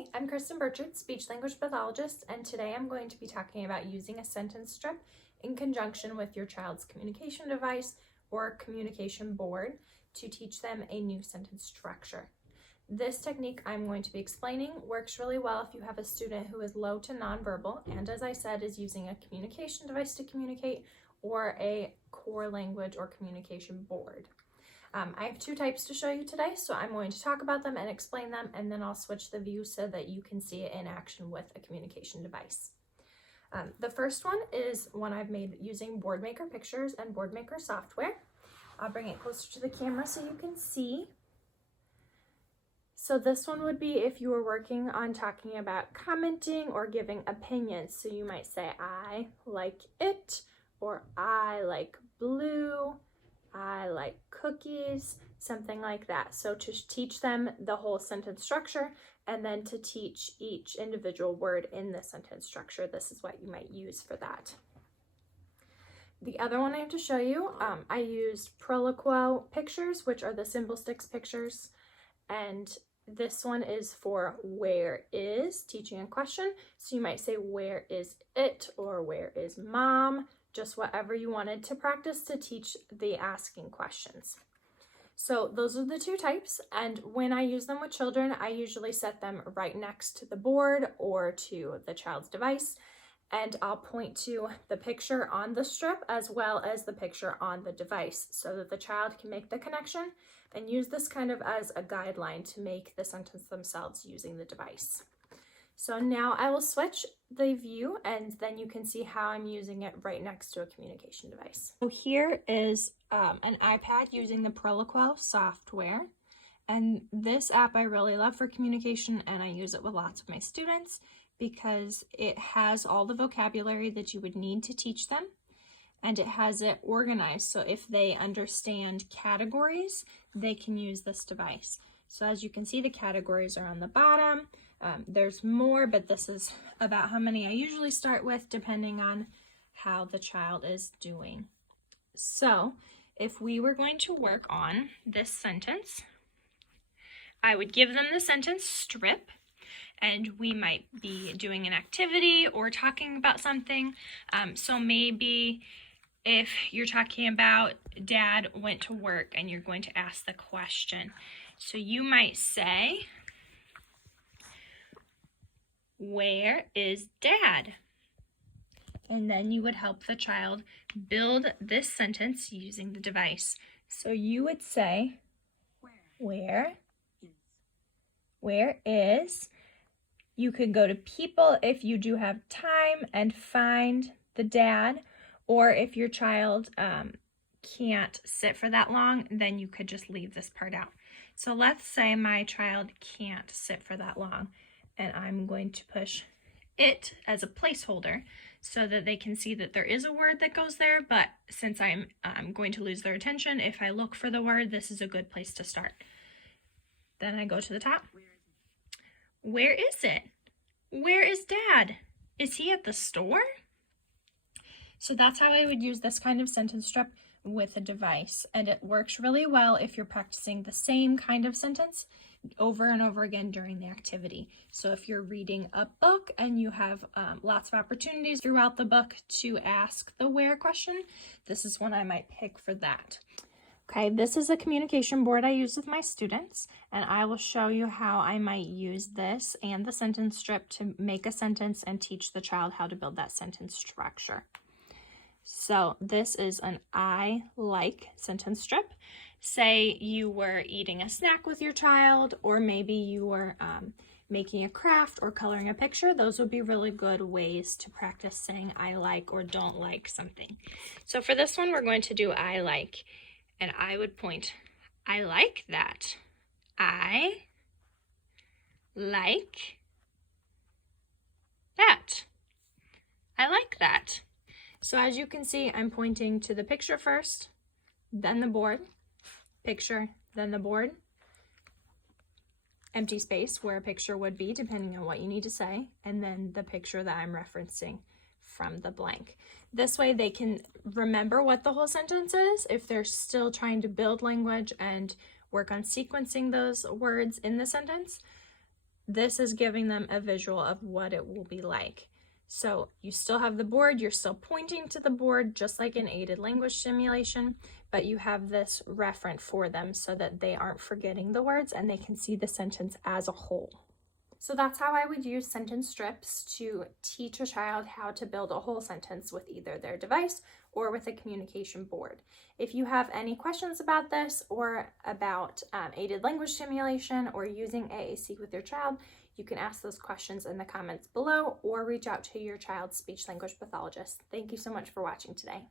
Hey, I'm Kristen Burchard, speech language pathologist, and today I'm going to be talking about using a sentence strip in conjunction with your child's communication device or communication board to teach them a new sentence structure. This technique I'm going to be explaining works really well if you have a student who is low to nonverbal and, as I said, is using a communication device to communicate or a core language or communication board. I have two types to show you today, so I'm going to talk about them and explain them, and then I'll switch the view so that you can see it in action with a communication device. The first one is one I've made using BoardMaker Pictures and BoardMaker software. I'll bring it closer to the camera so you can see. So this one would be if you were working on talking about commenting or giving opinions. So you might say, I like it, or I like blue, I like cookies, something like that. So to teach them the whole sentence structure and then to teach each individual word in the sentence structure, this is what you might use for that. The other one I have to show you, I used Proloquo pictures, which are the symbol sticks pictures, and this one is for where is, teaching a question. So you might say, where is it, or where is mom? Just whatever you wanted to practice to teach the asking questions. So those are the two types, and when I use them with children, I usually set them right next to the board or to the child's device, and I'll point to the picture on the strip as well as the picture on the device so that the child can make the connection and use this kind of as a guideline to make the sentence themselves using the device. So now I will switch the view and then you can see how I'm using it right next to a communication device. So here is an iPad using the Proloquo software. And this app I really love for communication, and I use it with lots of my students because it has all the vocabulary that you would need to teach them, and it has it organized so if they understand categories, they can use this device. So as you can see, the categories are on the bottom. There's more, but this is about how many I usually start with depending on how the child is doing. So if we were going to work on this sentence, I would give them the sentence strip, and we might be doing an activity or talking about something. So maybe if you're talking about dad went to work and you're going to ask the question. So you might say, where is dad? And then you would help the child build this sentence using the device. So you would say, where is, you could go to people if you do have time and find the dad, or if your child can't sit for that long, then you could just leave this part out. So let's say my child can't sit for that long, and I'm going to push it as a placeholder so that they can see that there is a word that goes there, but since I'm going to lose their attention, if I look for the word, this is a good place to start. Then I go to the top. Where is it? Where is dad? Is he at the store? So that's how I would use this kind of sentence strip with a device, and it works really well if you're practicing the same kind of sentence over and over again during the activity. So if you're reading a book and you have lots of opportunities throughout the book to ask the where question, this is one I might pick for that. Okay, this is a communication board I use with my students, and I will show you how I might use this and the sentence strip to make a sentence and teach the child how to build that sentence structure. So this is an I like sentence strip. Say you were eating a snack with your child, or maybe you were making a craft or coloring a picture. Those would be really good ways to practice saying I like or don't like something. So for this one, we're going to do I like, and I would point, I like that. I like that. I like that. So as you can see, I'm pointing to the picture first, then the board, picture, then the board, empty space where a picture would be depending on what you need to say, and then the picture that I'm referencing from the blank. This way they can remember what the whole sentence is if they're still trying to build language and work on sequencing those words in the sentence. this is giving them a visual of what it will be like. So you still have the board, you're still pointing to the board, just like in aided language stimulation, but you have this referent for them so that they aren't forgetting the words and they can see the sentence as a whole. So that's how I would use sentence strips to teach a child how to build a whole sentence with either their device or with a communication board. If you have any questions about this or about aided language stimulation or using AAC with your child, you can ask those questions in the comments below or reach out to your child's speech language pathologist. Thank you so much for watching today.